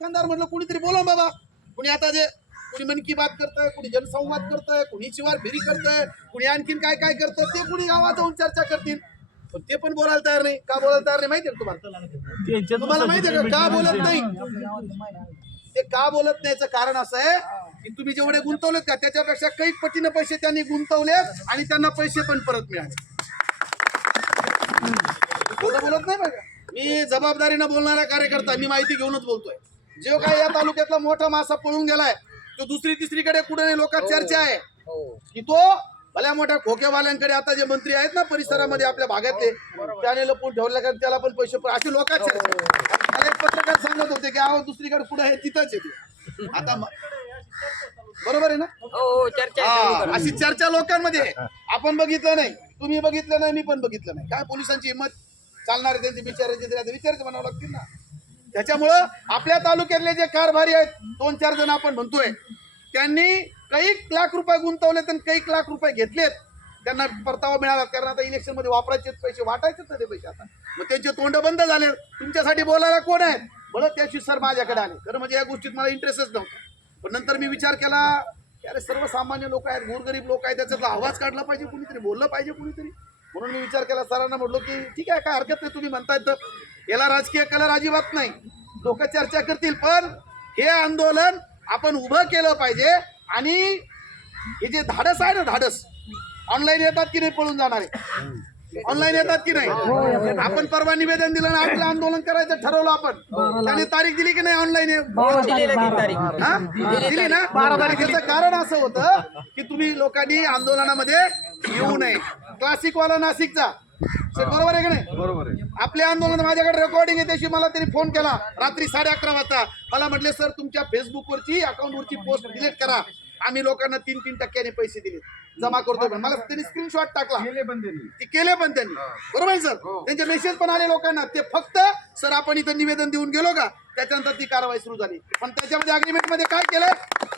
दुकानदार म्हटलं कुणीतरी बोला बाबा, कुणी आता जे कुणी मन की बात करतंय, कुणी जनसंवाद करतंय, कुणी शिवार फेरी करतंय, कुणी आणखीन काय काय करतंय, ते कुणी गावात जाऊन चर्चा करतील. पण ते पण बोलायला तयार नाही. का बोलायला तयार नाही माहितीये तुम्हाला माहितीये का बोलत नाही? ते का बोलत नाहीचं कारण असं आहे की तुम्ही जेवढे गुंतवलेत का त्याच्यापेक्षा काही पटीनं पैसे त्यांनी गुंतवलेत आणि त्यांना पैसे पण परत मिळाले. बोलत नाही बघा. मी जबाबदारीनं बोलणारा कार्यकर्ता, मी माहिती घेऊनच बोलतोय. जो काही या तालुक्यातला मोठा मासा पळून गेलाय तो दुसरी तिसरीकडे कुठे लोकांत चर्चा आहे की तो भल्या मोठ्या खोकेवाल्यांकडे आता जे मंत्री आहेत ना परिसरामध्ये आपल्या भागातले त्याने लपून ठेवल्या कारण त्याला पण पैसे अशी लोकांत चर्चा. मला एक पत्रकार सांगत होते की आहो दुसरीकडे कुठे आहे तिथंच येते आता बरोबर आहे ना. अशी चर्चा लोकांमध्ये आहे. आपण बघितलं नाही, तुम्ही बघितलं नाही, मी पण बघितलं नाही. काय पोलिसांची हिंमत चालणार आहे त्यांची विचारायचे विचारायचं म्हणावं लागतील ना. त्याच्यामुळं आपल्या तालुक्यातले जे कारभारी आहेत 2-4 जण आपण म्हणतोय त्यांनी काही लाख रुपये गुंतवलेत आणि काही लाख रुपये घेतलेत, त्यांना परतावा मिळाला. कारण आता इलेक्शन मध्ये वापरायचे पैसे, वाटायचेच ना ते पैसे. आता मग त्यांचे तोंड बंद झाले. तुमच्यासाठी बोलायला कोण आहेत? बरं त्याची सर माझ्याकडे आले. खरं म्हणजे या गोष्टीत मला इंटरेस्टच नव्हता. पण नंतर मी विचार केला की अरे सर्वसामान्य लोक आहेत, गोरगरीब लोक आहेत, त्याचा आवाज काढला पाहिजे कुणीतरी, बोललं पाहिजे कुणीतरी. म्हणून मी विचार केला, सरांना म्हटलो की ठीक आहे काय हरकत नाही, तुम्ही म्हणताय तर याला राजकीय कलर अजिबात नाही, लोक चर्चा करतील, पण हे आंदोलन आपण उभं केलं पाहिजे. आणि हे जे धाडस आहे ना, धाडस ऑनलाईन येतात की नाही पळून जाणारे, ऑनलाईन येतात की नाही. आपण परवा निवेदन दिलं ना, आपलं आंदोलन करायचं ठरवलं आपण, त्याने तारीख दिली की नाही ऑनलाईन दिली ना 12 तारखेचं. कारण असं होतं की तुम्ही लोकांनी आंदोलनामध्ये येऊ नये. क्लासिकवाला नाशिकचा बरोबर आहे की नाही? बरोबर आहे. आपल्या आंदोलन माझ्याकडे रेकॉर्डिंग आहे, त्याशी मला त्यांनी फोन केला रात्री 11:30 वाजता. मला म्हटले सर तुमच्या फेसबुकवरची अकाउंटवरची पोस्ट डिलीट करा, आम्ही लोकांना 3-3 टक्क्याने पैसे दिले, जमा करतोय. पण मला त्यांनी स्क्रीनशॉट टाकला, ते केले पण त्यांनी. बरोबर आहे सर, त्यांचे मेसेज पण आले लोकांना. ते फक्त सर आपण इथं निवेदन देऊन गेलो का त्याच्यानंतर ती कारवाई सुरू झाली. पण त्याच्यामध्ये अग्रीमेंट मध्ये काय केलं,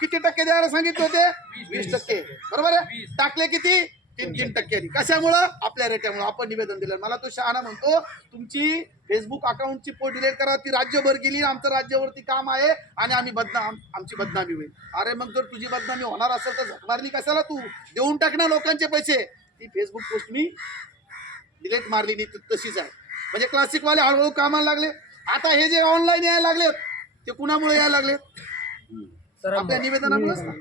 किती टक्के द्यायला सांगितले होते? 20%. बरोबर आहे. टाकले किती? 3-3 टक्क्यांनी. कशामुळं? आपल्या रेट्यामुळे. आपण निवेदन दिलं. मला तो शहाणा म्हणतो तुमची फेसबुक अकाउंटची पोस्ट डिलीट करा, ती राज्यभर गेली, आमचं राज्यावरती काम आहे आणि आम्ही आमची बदनामी होईल. अरे मग जर तुझी बदनामी होणार असेल तर झक मारली कशाला तू? देऊन टाक ना लोकांचे पैसे. ती फेसबुक पोस्ट मी डिलीट मारली नाही, तशीच आहे. म्हणजे क्लासिकवाले हळूहळू कामाला लागले. आता हे जे ऑनलाईन यायला लागलेत ते कुणामुळे यायला लागले? आपल्या निवेदनामुळेच ना.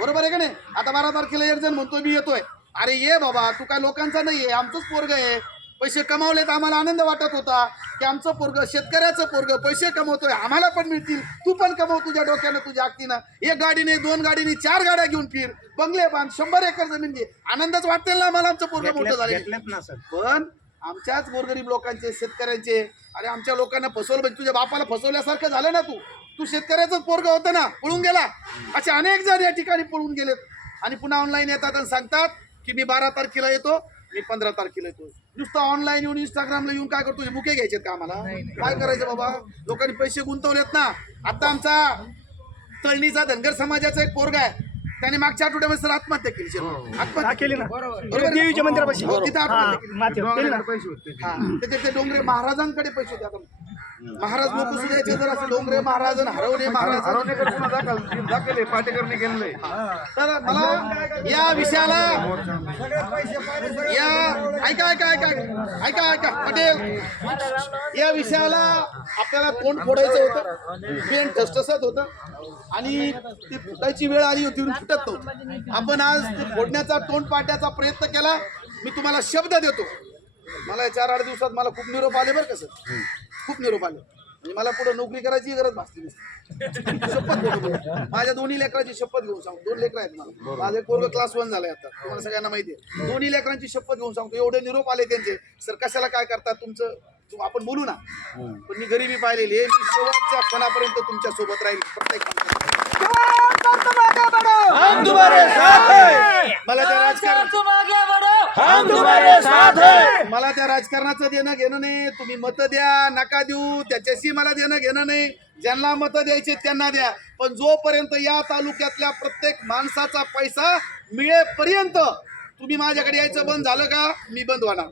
बरोबर आहे का नाही? आता 12 तारखेला एक जण म्हणतोय मी येतोय. अरे ये बाबा, तू काय लोकांचा नाहीये, आमचंच पोरग आहे. पैसे कमावलेत, आम्हाला आनंद वाटत होता की आमचं पोरग, शेतकऱ्याचं पोरग पैसे कमवतोय, आम्हाला पण मिळतील, तू पण कमव तुझ्या डोक्यानं, तुझ्या अक्तीनं. 1 गाडी नाही, 2 गाडी नाही, 4 गाड्या घेऊन फिर, बंगले बांध, 100 एकर जमीन घे. आनंदच वाटतील ना आम्हाला आमचं पोरग मोठं झालं. पण आमच्याच गोरगरीब लोकांचे, शेतकऱ्यांचे, अरे आमच्या लोकांना फसवलं म्हणजे तुझ्या बापाला फसवल्यासारखं झालं ना. तू शेतकऱ्याचं पोरग होतं ना, पळून गेला. असे अनेक जण या ठिकाणी पळून गेलेत आणि पुन्हा ऑनलाईन येतात आणि सांगतात की मी 12 तारखेला येतो, मी 15 तारखेला येतो. नुसतं ऑनलाईन येऊन इंस्टाग्रामला येऊन काय करतो? मुके घ्यायचे का आम्हाला? काय करायचं बाबा? लोकांनी पैसे गुंतवलेत ना. आता आमचा तळणीचा धनगर समाजाचा एक पोरगा आहे, त्याने मागच्या आठवड्यामध्ये सर आत्महत्या केली. आत्महत्या केली ना, देवीच्या मंदिरापाशी तिथे आत्महत्या केली. त्याचे ते डोंगरे महाराजांकडे पैसे होते. आता महाराज लोक सुद्धा याचे जर असे डोंगरे महाराज हरवणे महाराज पाटेकरने केलेलं. तर मला या विषयाला ऐका पटेल, या विषयाला आपल्याला तोंड फोडायचं होतं, पेन ठसठसत होतं आणि ती फुटायची वेळ आली होती, फुटत नव्हतं. आपण आज फोडण्याचा, तोंड पाडण्याचा प्रयत्न केला. मी तुम्हाला शब्द देतो, मला 4-8 दिवसात मला खूप निरोप आले बरं का सर, खूप निरोप आले. म्हणजे मला पुढे नोकरी करायची गरज भासली नसते. शपथ घेतो, माझ्या 2 लेकरांची शपथ घेऊन सांगतो. 2 लेकर आहेत मला. माझे पोरग क्लास 1 झालंय आता, तुम्हाला सगळ्यांना माहिती आहे. 2 लेकरांची शपथ घेऊन सांगतो. एवढे निरोप आले त्यांचे, सर कशाला काय करतात तुमचं, आपण बोलू ना. पण मी गरिबी पाहिलेली आहे. मी शेवटच्या क्षणापर्यंत तुमच्या सोबत राहील. प्रत्येक मला त्या राजकारणाचं देणं घेणं नाही. तुम्ही मत द्या नका देऊ, त्याच्याशी मला देणं घेणं नाही. ज्यांना मत द्यायचे त्यांना द्या, पण जोपर्यंत या तालुक्यातल्या प्रत्येक माणसाचा पैसा मिळेपर्यंत तुम्ही माझ्याकडे यायचं बंद झालं का मी बंद होणार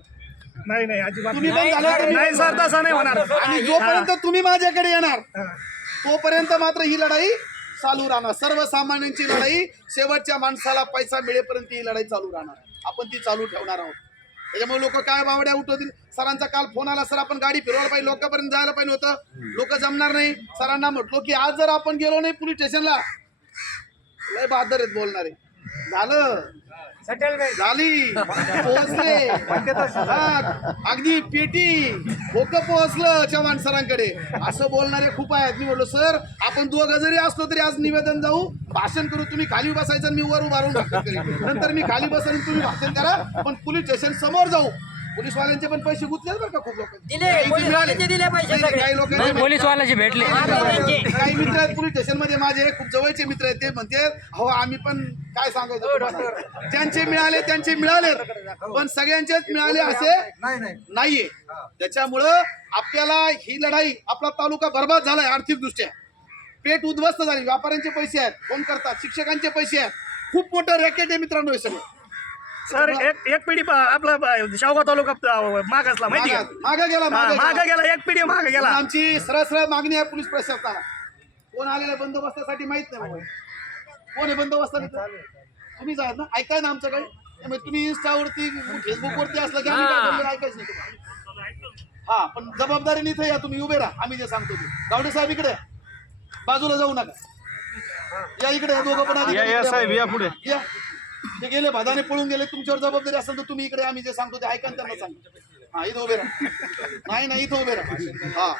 नाही. अजिबात तुम्ही बंद झालं नाही सर, तसं नाही होणार. आणि जोपर्यंत तुम्ही माझ्याकडे येणार तोपर्यंत मात्र ही लढाई चालू राहणार. सर्वसामान्यांची लढाई, शेवटच्या माणसाला पैसा मिळेपर्यंत ही लढाई चालू राहणार. आपण ती चालू ठेवणार आहोत. त्याच्यामुळे लोक काय बावड्या उठवतील. सरांचा काल फोन आला, सर आपण गाडी फिरवायला पाहिजे, लोकांपर्यंत जायला पाहिजे होतं, लोक जमणार नाही. सरांना म्हटलो की आज जर आपण गेलो नाही पोलीस स्टेशनला, लय बहादर आहेत बोलणारे, झालं झाली पोहोचले, अगदी पेटी होतं पोहोचलं चव्हाण सरांकडे, असं बोलणारे खूप आहेत. मी म्हटलो सर आपण दोघं जरी असलो तरी आज निवेदन जाऊ, भाषण करू, तुम्ही खाली बसायचं मी वर उभारून भाषण करेन, नंतर मी खाली बसेन तुम्ही भाषण करा, पण पोलीस स्टेशन समोर जाऊ. पोलीसवाल्यांचे पण पैसे गुंतले बरं का खूप लोक, काही लोक पोलीसवाल्याचे भेटले. काही मित्र आहेत पोलीस स्टेशन मध्ये माझे खूप जवळचे मित्र आहेत, ते म्हणते अहो आम्ही पण काय सांगायचं तुम्हाला, ज्यांचे मिळाले त्यांचे मिळाले, पण सगळ्यांचेच मिळाले असे नाहीये. त्याच्यामुळं आपल्याला ही लढाई, आपला तालुका बर्बाद झालाय आर्थिक दृष्ट्या, पेट उद्ध्वस्त झाली, व्यापाऱ्यांचे पैसे आहेत, फोन करतात, शिक्षकांचे पैसे आहेत, खूप मोठं रॅकेट आहे मित्रांनो हे सगळं. सर एक पिढी आपला शावगाव तालुका मागासला माहिती आहे, मागे गेला एक पिढी मागे गेला. आमची सरळ मागणी आहे पोलीस प्रशासनाला. कोण आलेलं बंदोबस्तासाठी माहित नाही बाबा, कोण आहे बंदोबस्तासाठी? तुम्हीच आहेत ना, ऐकाय ना आमचं काही. त्यामुळे तुम्ही इंस्टावरती फेसबुकवरती असलं की आम्ही काय बोललेलं ऐकायचं नाही तुम्हाला. हा, पण जबाबदारीने इथे या, तुम्ही उभे राहा, आम्ही जे सांगतो ते. गावडे साहेब इकडे बाजूला जाऊ नका, या इकडे, या दोघं पण या पुढे या. ते गेले भादाने पळून गेले, तुमच्यावर जबाबदारी असेल तर तुम्ही इकडे, आम्ही जे सांगतो ते ऐका त्यांना सांगतो. हा, इथं उभे राहा, नाही इथं उभे राहा. हा,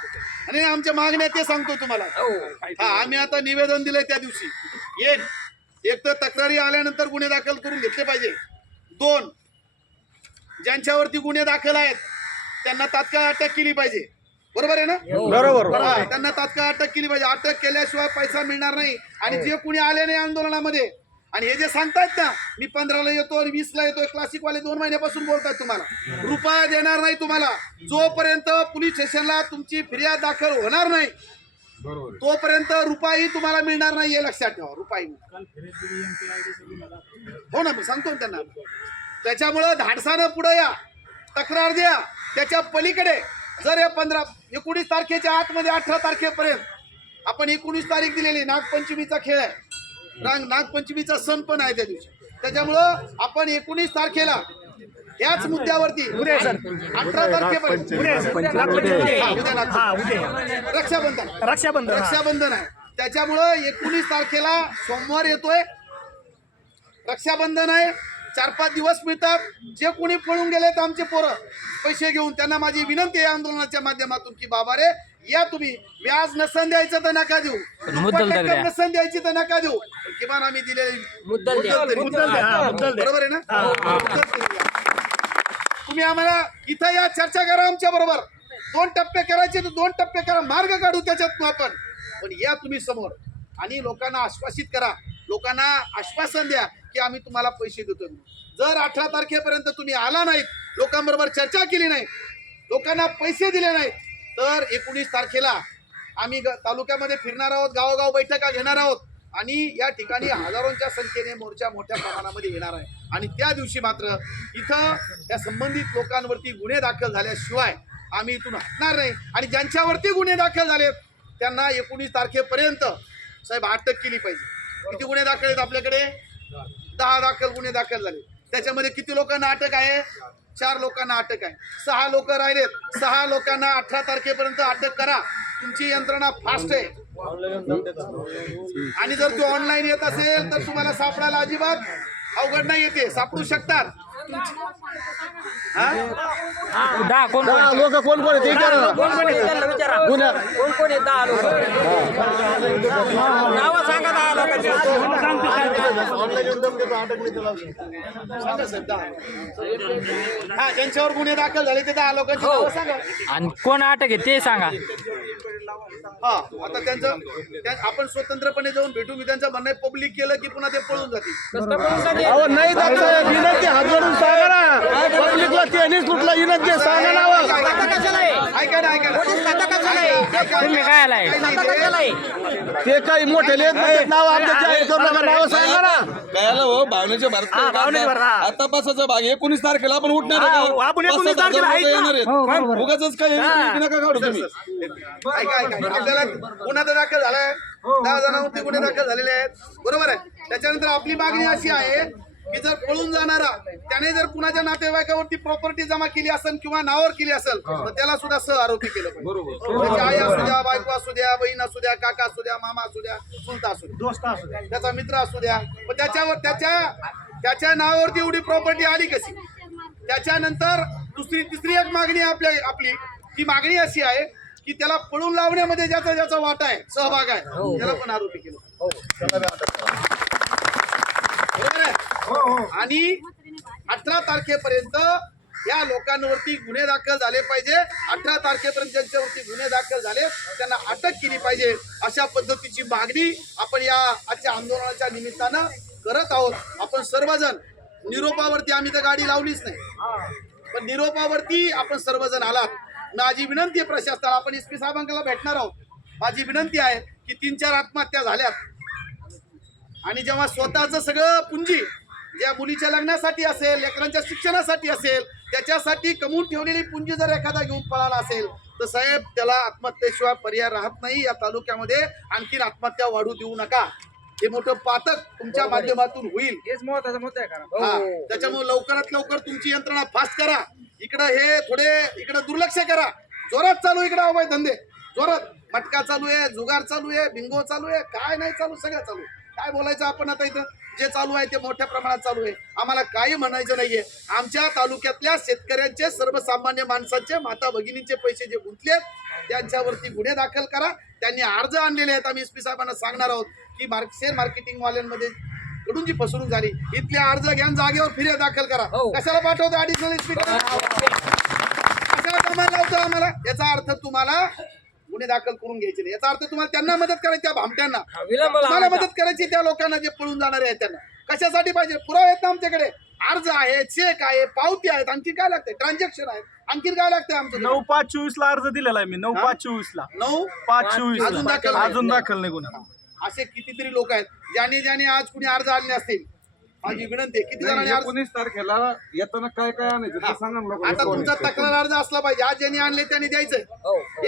आणि आमच्या मागण्या ते सांगतो तुम्हाला. हा, आम्ही आता निवेदन दिलंय त्या दिवशी, एक तर तक्रारी आल्यानंतर गुन्हे दाखल करून घेतले पाहिजे. 2, ज्यांच्यावरती गुन्हे दाखल आहेत त्यांना तात्काळ अटक केली पाहिजे. बरोबर आहे ना? बरोबर. त्यांना तात्काळ अटक केली पाहिजे. अटक केल्याशिवाय पैसा मिळणार नाही. आणि जे कुणी आले नाही आंदोलनामध्ये, आणि हे जे सांगतायत ना मी 15ला येतो आणि 20ला येतोय, क्लासिकवाले 2 महिन्यापासून बोलतात, तुम्हाला रुपया देणार नाही. तुम्हाला जोपर्यंत पोलीस स्टेशनला तुमची फिर्याद दाखल होणार नाही तोपर्यंत रुपयाही तुम्हाला मिळणार नाही, हे लक्षात ठेवा. रुपयाही हो ना, मी सांगतो त्यांना. त्याच्यामुळं धाडसानं पुढे या, तक्रार द्या. त्याच्या पलीकडे जर या 19 तारखेच्या आतमध्ये 18 तारखेपर्यंत आपण 19 तारीख दिलेली, नागपंचमीचा खेळ आहे, नागपंचमीचा सण पण आहे त्या दिवशी. त्याच्यामुळं आपण 19 तारखेला याच मुद्द्यावरती 18 तारखेपर्यंत रक्षाबंधन आहे. त्याच्यामुळं 19 तारखेला सोमवार येतोय, रक्षाबंधन आहे, 4-5 दिवस मिळतात. जे कोणी पळून गेलेत आमचे पोरं पैसे घेऊन, त्यांना माझी विनंती आहे आंदोलनाच्या माध्यमातून की बाबा रे या, तुम्ही व्याज नसन द्यायचं तर नका देऊ, नसन द्यायची तर नका देऊ, किमान आम्ही दिलेली मुद्दल द्या. बरोबर आहे ना? तुम्ही आम्हाला इथं या, चर्चा करा आमच्या बरोबर. 2 टप्पे करायचे तर 2 टप्पे करा, मार्ग काढू त्याच्यात आपण. पण या तुम्ही समोर आणि लोकांना आश्वासित करा, लोकांना आश्वासन द्या की आम्ही तुम्हाला पैसे देतो. जर 18 तारखेपर्यंत तुम्ही आला नाहीत, लोकांबरोबर चर्चा केली नाही, लोकांना पैसे दिले नाहीत, तर 19 तारखेला आम्ही तालुक्यामध्ये फिरणार आहोत, गावोगाव बैठका घेणार आहोत आणि या ठिकाणी हजारोंच्या संख्येने मोर्चा मोठ्या प्रमाणामध्ये येणार आहे. आणि त्या दिवशी मात्र इथं त्या संबंधित लोकांवरती गुन्हे दाखल झाल्याशिवाय आम्ही इथून हटणार नाही. आणि ज्यांच्यावरती गुन्हे दाखल झालेत त्यांना 19 तारखेपर्यंत साहेब अटक केली पाहिजे. किती गुन्हे दाखल आहेत आपल्याकडे? 10 गुन्हे दाखल झाले. त्याच्यामध्ये किती लोकांना अटक आहे? 4 लोकांना अटक आहे. 6 लोक राहिलेत. 6 लोकांना 18 तारखेपर्यंत अटक करा. तुमची यंत्रणा फास्ट आहे. आणि जर तू ऑनलाईन येत असेल तर तुम्हाला सापडायला अजिबात अवघड नाही, येते, सापडू शकतात. लोक कोण कोण हा, ज्यांच्यावर गुन्हे दाखल झाले ते 10 लोकांची नावं सांगा. आणि कोण अटक आहे ते सांगा. हा, आता त्यांचं आपण स्वतंत्रपणे जाऊन भेटू. मी त्यांचं म्हणणं पब्लिक केलं की पुन्हा ते पळून जातील. नाही विनंती हात जोडून सांगा ना, पब्लिकला त्यांनीच कुठला विनंती सांगा ना. ऐका ना, तुम्ही काय आलाय? ते काही मोठे लेख म्हणतात, नाव आमचं जाहीर करू नका, नाव सांगा ना. कळालं हो भावनेचे भरत आता पासाचा भाग 19 तारखेला आपण उठणार आहे का? आपण 19 तारखेला 5,000 आहेच ना. येणार आहेत. उगाचच काय नका काढू तुम्ही. ऐका आपल्याला गुन्हा तर दाखल झालाय, 10 जणांवरती गुन्हे दाखल झालेले आहेत, बरोबर आहे. त्याच्यानंतर आपली मागणी अशी आहे की जर पळून जाणारा त्याने जर कुणाच्या नातेवाईकावरती प्रॉपर्टी जमा केली असेल किंवा नावावर केली असेल तर त्याला सुद्धा सह आरोपी केलं पाहिजे. त्याची आई असू द्या, बायको असू द्या, बहीण असू द्या, काका असू द्या, मामा असू द्या, चुलता असू द्या, दोस्त असू द्या, त्याचा मित्र असू द्या, पण त्याच्यावर त्याच्या नावावरती एवढी प्रॉपर्टी आली कशी. त्याच्यानंतर तिसरी एक मागणी आपली ती मागणी अशी आहे की त्याला पळून लावण्यामध्ये ज्याचा वाटा आहे, सहभाग आहे, त्याला पण आरोपी केलं. बरोबर आहे. आणि 18 तारखेपर्यंत या लोकांवरती गुन्हे दाखल झाले पाहिजे. 18 तारखेपर्यंत ज्यांच्यावरती गुन्हे दाखल झाले त्यांना अटक केली पाहिजे. अशा पद्धतीची मागणी आपण या आजच्या आंदोलनाच्या निमित्तानं करत आहोत. आपण सर्वजण निरोपावरती, आम्ही तर गाडी लावलीच नाही, पण निरोपावरती आपण सर्वजण आलात. माझी विनंती आहे प्रशासनाला, आपण एसपी साहेबांना भेटणार आहोत. माझी विनंती आहे की 3-4 आत्महत्या झाल्यात आणि जेव्हा स्वतःचं सगळं पुंजी ज्या मुलीच्या लग्नासाठी असेल, लेकरांच्या शिक्षणासाठी असेल, त्याच्यासाठी कमवून ठेवलेली पुंजी जर एखादा घेऊन पळाला असेल तर साहेब त्याला आत्महत्येशिवाय पर्याय राहत नाही. या तालुक्यामध्ये आणखीन आत्महत्या वाढू देऊ नका. हे मोठं पातक तुमच्या माध्यमातून होईल. हेच महत्वाचा मुद्दा आहे का? त्याच्यामुळे लवकरात लवकर तुमची यंत्रणा फास्ट करा. इकडं हे थोडे इकडं दुर्लक्ष करा. जोरात चालू इकडं अवैध धंदे, जोरात मटका चालू आहे, जुगार चालू आहे, बिंगो चालू आहे, काय नाही चालू, सगळं चालू. काय बोलायचं आपण आता इथं, जे चालू आहे ते मोठ्या प्रमाणात चालू आहे. आम्हाला काही म्हणायचं नाहीये. आमच्या तालुक्यातल्या शेतकऱ्यांचे, सर्वसामान्य माणसांचे, माता भगिनींचे पैसे जे गुंतलेत त्यांच्यावरती गुन्हे दाखल करा. त्यांनी अर्ज आणलेले आहेत. आम्ही एसपी साहेबांना सांगणार आहोत की शेअर मार्केटिंग वाल्यांमध्ये कडून जी फसवणूक झाली, इथले अर्ज घ्या, जागेवर फिर्याद दाखल करा. कशाला पाठवतो ऍडिशनल एसपी, कशाला कमाल लावतो आम्हाला? याचा अर्थ तुम्हाला गुन्हे दाखल करून घ्यायचे नाही. याचा अर्थ तुम्हाला त्यांना मदत करायची, त्या भामट्यांना तुम्हाला मदत करायची, त्या लोकांना जे पळून जाणारे आहेत त्यांना. कशासाठी पाहिजे? पुरावे आहेत ना आमच्याकडे, अर्ज आहे, चेक आहे, पावती आहेत, आणखी काय लागते, ट्रान्झॅक्शन आहेत, आणखी काय लागते. आमचं 9/5/24 ला अर्ज दिलेला आहे मी. 9/5/24 ला 9/5/24 अजून दाखल नाही गुन्हा. असे कितीतरी लोक आहेत ज्याने आज कुणी अर्ज आणले असतील. माझी विनंती आहे, किती जणांनी अर्ज, 19 तारखेला येताना काय काय आणायचं ते सांगा ना आता लोकांना. तुमचा तक्रार अर्ज असला पाहिजे. आज ज्यांनी आणले त्यांनी द्यायचंय.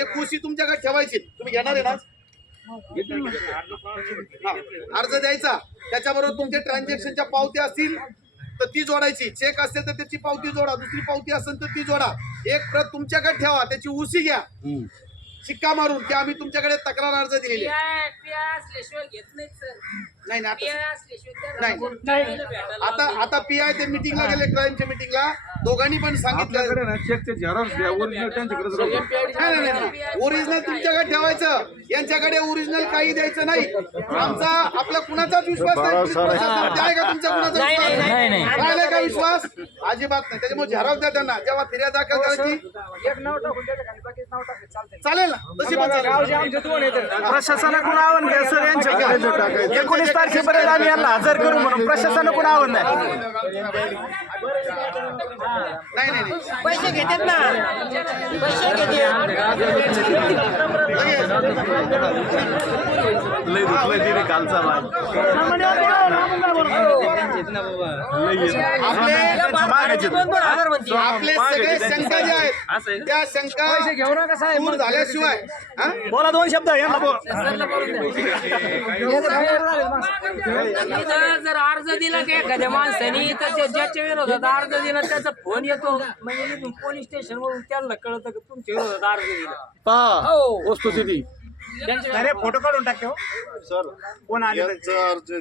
एक खुशी तुमच्याकडे ठेवायची. तुम्ही घेणार आहे ना अर्ज द्यायचा, त्याच्याबरोबर तुमच्या ट्रान्झॅक्शनच्या पावत्या असतील तर ती जोडायची, चेक असेल तर त्याची पावती जोडा, दुसरी पावती असेल तर ती जोडा. एक प्रत तुमच्याकडे ठेवा, त्याची उसी घ्या शिक्का मारून की आम्ही तुमच्याकडे तक्रार अर्ज दिलेली नाही ना. नाही आता पीआय ते मिटिंगला गेले, क्राईमच्या मिटिंगला, दोघांनी पण सांगितलं चेकचे झेरॉक्स द्या, ओरिजिनल त्यांच्याकडे नाही, ओरिजिनल तुमच्याकडे ठेवायचं, यांच्याकडे ओरिजिनल काही द्यायचं नाही. आमचा आपला कुणाचाच विश्वास नाही. आहे का तुमचा कुणाचा विश्वास? राहिलाय का विश्वास? अजिबात नाही. त्याच्यामुळे झेरॉक्स द्या त्यांना. जेव्हा फिर्याद दाखल करायची एक नाव टाकून त्याच्या खाली बाकी नाव टाकले चालते. चालेल ना, तशी पण चालेल. गावचे आमचे दोन आहेत. प्रशासनाकडून आव्हान घ्या सर यांच्याकडे. 19 तारखेपर्यंत आम्ही यांना हजर करू म्हणून प्रशासनाकडून आव्हान नाही. नाही पैसे घेतात ना, पैसे घेतात. कालचा आपले सगळे शंका जे आहेत त्या शंका घेऊ नका साहेब. दूर झाल्याशिवाय बोला 2 शब्द यांना बोल. जर अर्ज दिला की एखाद्या माणसाने तर ज्याच्या विरोधात अर्ज दिला त्याचा फोन येतो, म्हणजे पोलीस स्टेशन वरून त्यांना कळतं की तुमच्या विरोधात अर्ज दिला. वस्तुस्थिती फोटो काढून टाकतो सर. कोण आले अर्ज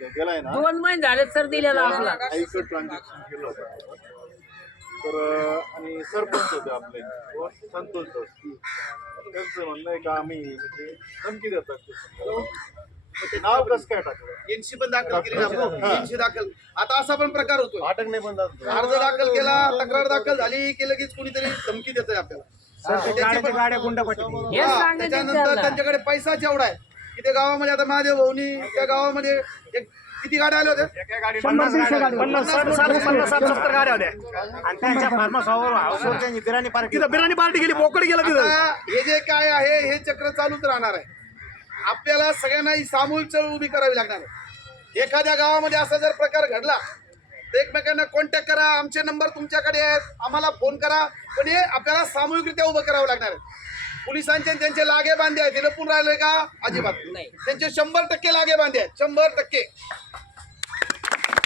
गेलाय ना, 2 महिने झाले सर दिलेला आपला. ट्रान्झॅक्शन केलं होतं तर आणि सरपंच होते आपले संतोष दास. त्यांचं म्हणणं आहे का आम्ही म्हणजे धमकी देतात. नाव कसं काय टाकलं? एनसी पण दाखल केली ना, एनसी दाखल. आता असा पण प्रकार होतो, अटक नाही बंद. अर्ज दाखल केला, तक्रार दाखल झाली की लगेच कुणीतरी धमकी देतोय आपल्याला. गाड्या गुंडापट्टी. त्याच्यानंतर त्यांच्याकडे पैसा जेवढा आहे की ते गावामध्ये, आता महादेव भाऊनी त्या गावामध्ये किती गाड्या आल्या होत्या? 50-60-70 गाड्या होत्या आणि त्यांच्या फार्मस हाऊसवर त्यांची बिर्याणी पार्टी गेली, बोकड गेलं तिथं. आता हे जे काय आहे हे चक्र चालूच राहणार आहे. आपल्याला सगळ्यांना ही सामूहिक चळवळ उभी करावी लागणार आहे. एखाद्या गावामध्ये असा जर प्रकार घडला तर एकमेकांना कॉन्टॅक्ट करा, आमचे नंबर तुमच्याकडे आहेत, आम्हाला फोन करा, पण हे आपल्याला सामूहिकरित्या उभं करावं लागणार आहे. पोलिसांचे त्यांचे लागे बांधे आहेत, ते लपून राहिले का? अजिबात नाही. त्यांचे 100% लागे बांधे आहेत, 100%.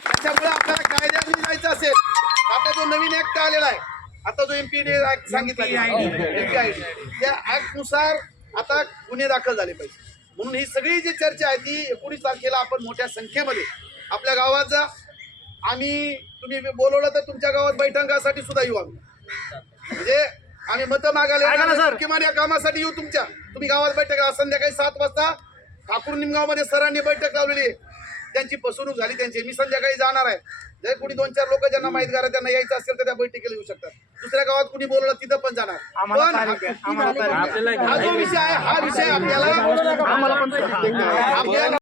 त्याच्यामुळे आपल्याला कायद्याने जायचं असेल, आता जो नवीन ऍक्ट आलेला आहे, आता जो एमपीडी ऍक्ट सांगितला, MPID, त्या ऍक्ट नुसार आता गुन्हे दाखल झाले पाहिजे. म्हणून ही सगळी जी चर्चा आहे ती 19 तारखेला आपण मोठ्या संख्येमध्ये आपल्या गावात जा. आम्ही तुम्ही बोलवलं तर तुमच्या गावात बैठकासाठी सुद्धा येऊ आम्ही, म्हणजे आम्ही मतं मागायला किमान या कामासाठी येऊ तुमच्या. तुम्ही गावात बैठक संध्याकाळी 7 वाजता ठाकूर निमगावमध्ये सरांनी बैठक लावलेली आहे. त्यांची फसवणूक झाली त्यांची. मी संध्याकाळी जाणार आहे. जर कोणी 2-4 लोक ज्यांना माहितगार आहे त्यांना यायचं असेल तर त्या बैठकीला येऊ शकतात. दुसऱ्या गावात कुणी बोलवलं तिथं पण जाणार. पण हा जो विषय आहे हा विषय आपल्याला